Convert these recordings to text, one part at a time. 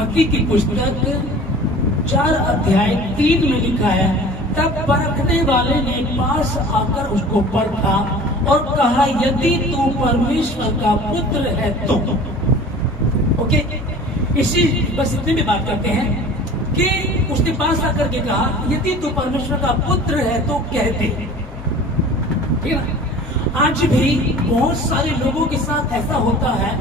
मत्ती की पुस्तक 4 अध्याय 3 में लिखा है, तब परखने वाले ने पास आकर उसको परखा और कहा, यदि तू परमेश्वर का पुत्र है तो। ओके, इसी बस इतने में बात करते हैं कि उसने पास आकर के कहा, यदि तू परमेश्वर का पुत्र है तो कह दे। ठीक है ना? आज भी बहुत सारे लोगों के साथ ऐसा होता है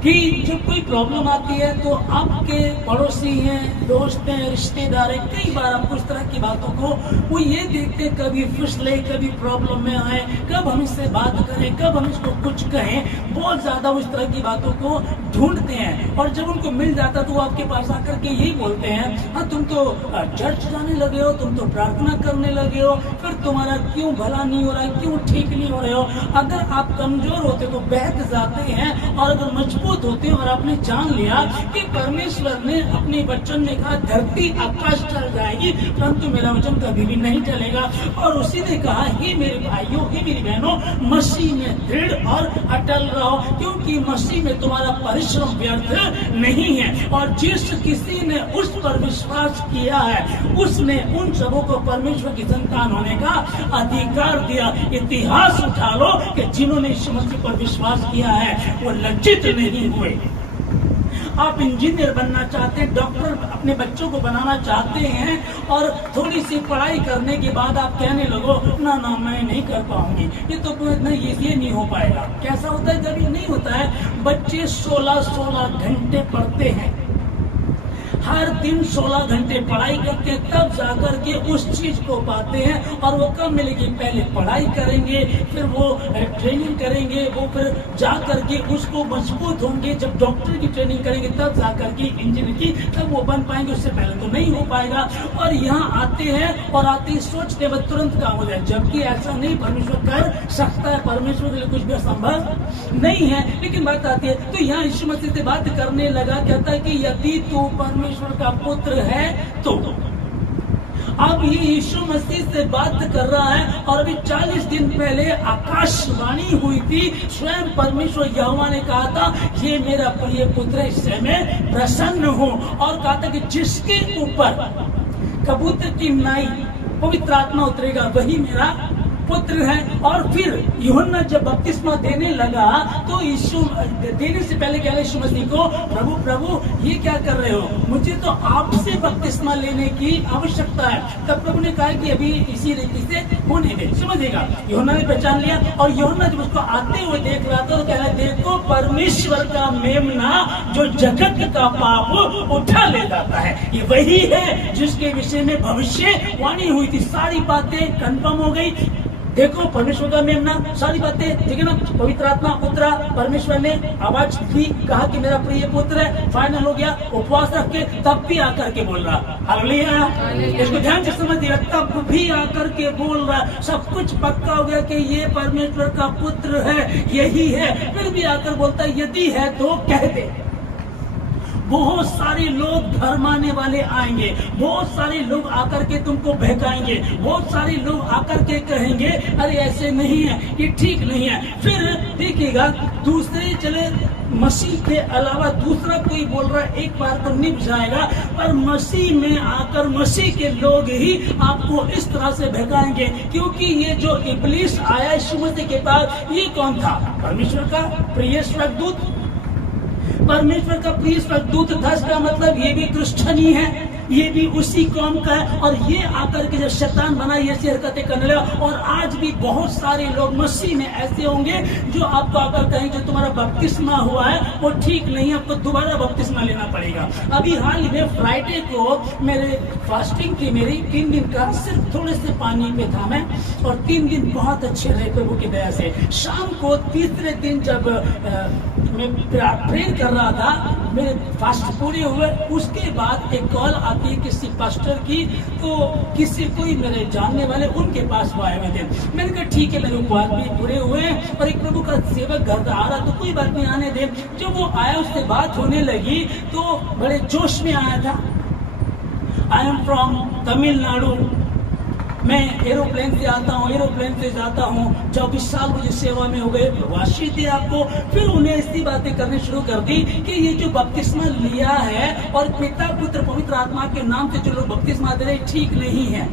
कि जब कोई प्रॉब्लम आती है तो आपके पड़ोसी हैं, दोस्त हैं, रिश्तेदार हैं, कई बार आपको इस तरह की बातों को वो ये देखते हैं, कभी फिसले, कभी प्रॉब्लम में आए, कब हम इससे बात करें, कब हम इसको कुछ कहें, बहुत ज्यादा उस तरह की बातों को ढूंढते हैं। और जब उनको मिल जाता तो वो आपके पास आकर के यही बोलते हैं, हाँ तुम तो चर्च जाने लगे हो, तुम तो प्रार्थना करने लगे हो, फिर तुम्हारा क्यों भला नहीं हो रहा है, क्यों ठीक नहीं हो रहे हो। अगर आप कमजोर होते तो बहक जाते हैं, और अगर मजबूत होते और आपने जान लिया कि परमेश्वर ने अपने वचन में कहा धरती आकाश चल जाएगी परंतु मेरा वचन कभी भी नहीं चलेगा। और उसी ने कहा, हे मेरे भाइयों, हे मेरी बहनों, मसीह में दृढ़ और अटल रहो, क्योंकि मसीह में तुम्हारा परिश्रम व्यर्थ नहीं है। और जिस किसी ने उस पर विश्वास किया है उसने उन सबों को परमेश्वर की संतान होने का अधिकार दिया। इतिहास उठा लो कि जिन्होंने यीशु मसीह पर विश्वास किया है वो लज्जित नहीं हुए। आप इंजीनियर बनना चाहते हैं, डॉक्टर अपने बच्चों को बनाना चाहते हैं, और थोड़ी सी पढ़ाई करने के बाद आप कहने लगो, ना ना मैं नहीं कर पाऊंगी, ये तो ये नहीं हो पाएगा। कैसा होता है जब ये नहीं होता है? बच्चे 16-16 घंटे पढ़ते हैं, हर दिन 16 घंटे पढ़ाई करके तब जाकर के उस चीज को पाते हैं। और वो कब मिलेगी? पहले पढ़ाई करेंगे, फिर वो ट्रेनिंग करेंगे, वो फिर जाकर के उसको मजबूत होंगे। जब डॉक्टर की ट्रेनिंग करेंगे तब जाकर के इंजीनियर की, तब वो बन पाएंगे, उससे पहले तो नहीं हो पाएगा। और यहाँ आते हैं और आते ही सोचते हैं तुरंत काम हो जाए, जबकि ऐसा नहीं परमेश्वर कर सकता है। परमेश्वर के लिए कुछ भी असंभव नहीं है। लेकिन बात आती है तो यहाँ यीशु मसीह से बात करने लगा, कहता है कि यदि तू परमेश्वर का पुत्र है तो। अब ये यीशु मसीह से बात कर रहा है, और अभी 40 दिन पहले आकाशवाणी हुई थी, स्वयं परमेश्वर यहोवा ने कहा था, ये मेरा प्रिय पुत्र है, इससे मैं प्रसन्न हूँ। और कहा था कि जिसके ऊपर कबूतर की नाई पवित्र आत्मा उतरेगा वही मेरा पुत्र है। और फिर यूहन्ना जब बपतिस्मा देने लगा तो यीशु देने से पहले कह रहे यीशु मसीह को, प्रभु प्रभु ये क्या कर रहे हो, मुझे तो आपसे बपतिस्मा लेने की आवश्यकता है। तब प्रभु ने कहा कि अभी इसी रीति से होने दे, समझेगा। यूहन्ना ने पहचान लिया, और यूहन्ना जब उसको आते हुए देख रहा था तो कह रहा, देखो परमेश्वर का मेमना जो जगत का पाप उठा ले जाता है, ये वही है जिसके विषय में भविष्यवाणी हुई थी। सारी बातें कंफर्म हो गई। देखो परमेश्वर का मेमना, सारी बातें ठीक है ना। पवित्र आत्मा उतरा, परमेश्वर ने आवाज दी, कहा कि मेरा प्रिय पुत्र है, फाइनल हो गया। उपवास रख के तब भी आकर के बोल रहा, हालेलुया, इसको ध्यान से समझ दिया, तब भी आकर के बोल रहा, सब कुछ पक्का हो गया कि ये परमेश्वर का पुत्र है, यही है। फिर भी आकर बोलता है, यदि है तो कह दे। बहुत सारे लोग धर्माने वाले आएंगे, बहुत सारे लोग आकर के तुमको बहकाएंगे, बहुत सारे लोग आकर के कहेंगे अरे ऐसे नहीं है, ये ठीक नहीं है। फिर देखिएगा दूसरे चले मसीह के अलावा दूसरा कोई बोल रहा है, एक बार तो नहीं बुझाएगा, पर मसीह में आकर मसीह के लोग ही आपको इस तरह से बहकाएंगे। क्योंकि ये जो इब्लीस आया यीशु मसीह के पास, ये कौन था? परमेश्वर का प्रिय स्वर्गदूत। परमेश्वर का प्रिय स्वर्गदूत था, इसका मतलब ये भी क्रिश्चियन ही है, ये भी उसी कौम का है। और ये आकर के जब शैतान बना, ये ऐसी हरकतें करने लगा। और आज भी बहुत सारे लोग मसीह में ऐसे होंगे जो आपको आकर कहें जो तुम्हारा बपतिस्मा हुआ है वो ठीक नहीं है, आपको दोबारा बपतिस्मा लेना पड़ेगा। अभी हाल ही में फ्राइडे को मेरे फास्टिंग थी, मेरी 3 दिन का, सिर्फ थोड़े से पानी पे था मैं, और 3 दिन बहुत अच्छे रहे प्रभु की दया से। शाम को तीसरे दिन जब मैं प्रेयर कर रहा था, मेरे फास्ट पूरे हुए, उसके बाद एक कॉल आती है किसी पास्टर की, तो किसी कोई मेरे जानने वाले उनके पास वो आए हुए थे। मैंने कहा ठीक है, मेरे उपवास भी पूरे हुए हैं और एक प्रभु का सेवक घर का आ रहा, तो कोई बात नहीं, आने दे। जब वो आया उससे बात होने लगी तो बड़े जोश में आया था। आई एम फ्रॉम तमिलनाडु, मैं एरोप्लेन से आता हूँ, एरोप्लेन से जाता हूँ, 24 साल मुझे सेवा में हो गए, प्रवासी थे आपको। फिर उन्हें ऐसी बातें करनी शुरू कर दी कि ये जो बपतिस्मा लिया है और पिता पुत्र पवित्र आत्मा के नाम से जो लोग बपतिस्मा दे रहे ठीक नहीं है,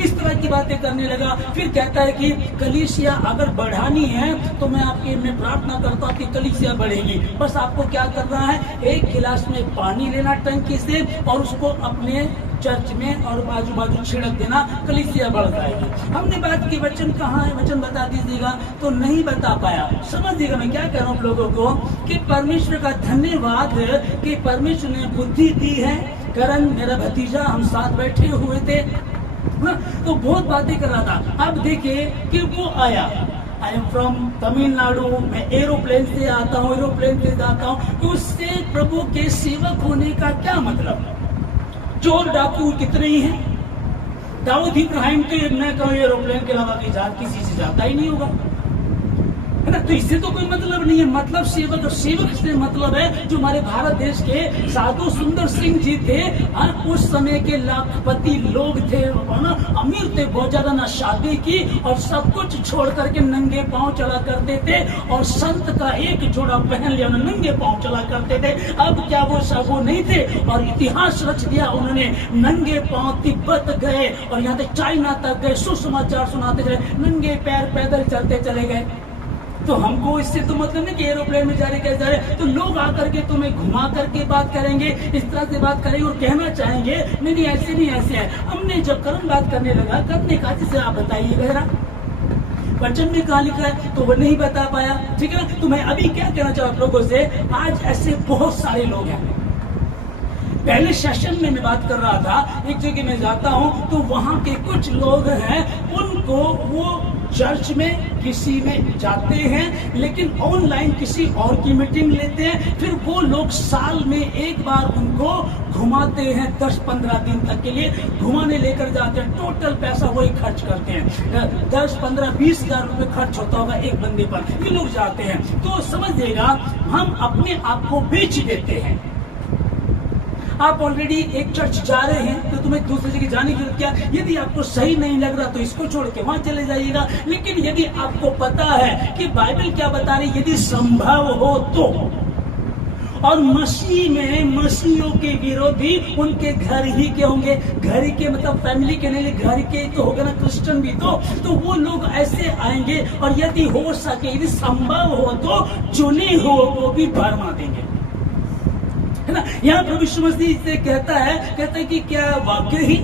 इस तरह की बातें करने लगा। फिर कहता है कि कलीसिया अगर बढ़ानी है तो मैं प्रार्थना करता हूँ कि कलीसिया बढ़ेगी। बस आपको क्या करना है, एक गिलास में पानी लेना टंकी से और उसको अपने चर्च में और बाजू बाजू छिड़क देना, कलीसिया बढ़ जाएगी। हमने बात की वचन कहाँ है, वचन बता दीजिएगा, तो नहीं बता पाया। समझिएगा मैं क्या कह रहा हूँ आप लोगों को कि परमेश्वर का धन्यवाद कि परमेश्वर ने बुद्धि दी है। करण मेरा भतीजा, हम साथ बैठे हुए थे तो बहुत बातें कर रहा था। अब देखिए कि वो आया, आई एम फ्रॉम तमिलनाडु, मैं एरोप्लेन से आता हूँ, एरोप्लेन से जाता हूँ, तो उससे प्रभु के सेवक होने का क्या मतलब? चोर डाकू कितने ही हैं। दाऊद इब्राहिम तो मैं कहूँ एरोप्लेन के अलावा किसी से जाता ही नहीं होगा, है ना। तो इससे तो कोई मतलब नहीं है। मतलब सेवक, और सेवक से मतलब है जो हमारे भारत देश के साधु सुंदर सिंह जी थे, उस समय के लाखपति लोग थे, ना अमीर थे बहुत ज्यादा, ना शादी की और सब कुछ छोड़ करके नंगे पांव चला करते थे, और संत का एक जोड़ा पहन लिया, नंगे पांव चला करते थे। अब क्या वो सब वो नहीं थे, और इतिहास रच दिया उन्होंने। नंगे पांव तिब्बत गए और यहाँ तक चाइना तक गए, सुसमाचार सुनाते चले, नंगे पैर पैदल चलते चले गए। तो हमको इससे तो मतलब नहीं कि एरोप्लेन में जा रहे कैसे जा रहे, तो लोग आकर के तुम्हें घुमा करके बात करेंगे, इस तरह से बात करेंगे और कहना चाहेंगे नहीं ऐसे नहीं ऐसे है। हमने जब कर्म बात करने लगा, करने का जिसे आप बताइए गहरा वचन में कहा लिखा है, तो वो नहीं बता पाया, ठीक है ना। तो मैं अभी क्या कहना चाहूँ आप लोगों से, आज ऐसे बहुत सारे लोग हैं। पहले सेशन में मैं बात कर रहा था, एक जगह में जाता हूँ तो वहाँ के कुछ लोग हैं, उनको वो चर्च में किसी में जाते हैं, लेकिन ऑनलाइन किसी और की मीटिंग लेते हैं। फिर वो लोग साल में एक बार उनको घुमाते हैं, 10-15 दिन तक के लिए घुमाने लेकर जाते हैं। टोटल पैसा वही खर्च करते हैं, 10, 15, 20 हजार रुपए खर्च होता होगा एक बंदे पर, ये लोग जाते हैं। तो समझिएगा हम अपने आप को बेच देते हैं। आप ऑलरेडी एक चर्च जा रहे हैं तो तुम्हें दूसरी जगह जाने की जरूरत क्या? यदि आपको सही नहीं लग रहा तो इसको छोड़ के वहां चले जाइएगा। लेकिन यदि आपको पता है कि बाइबल क्या बता रही, यदि संभव हो तो, और मसीह में मसीहियों के विरोधी उनके घर ही के होंगे, घर ही के मतलब फैमिली के नहीं, घर के तो होगा ना, क्रिश्चियन भी तो वो लोग ऐसे आएंगे और यदि हो सके, यदि संभव हो तो चुने हो को भी भरमा देंगे, है ना। यहाँ प्रभु यीशु मसीह से कहता है कि क्या वाकई ही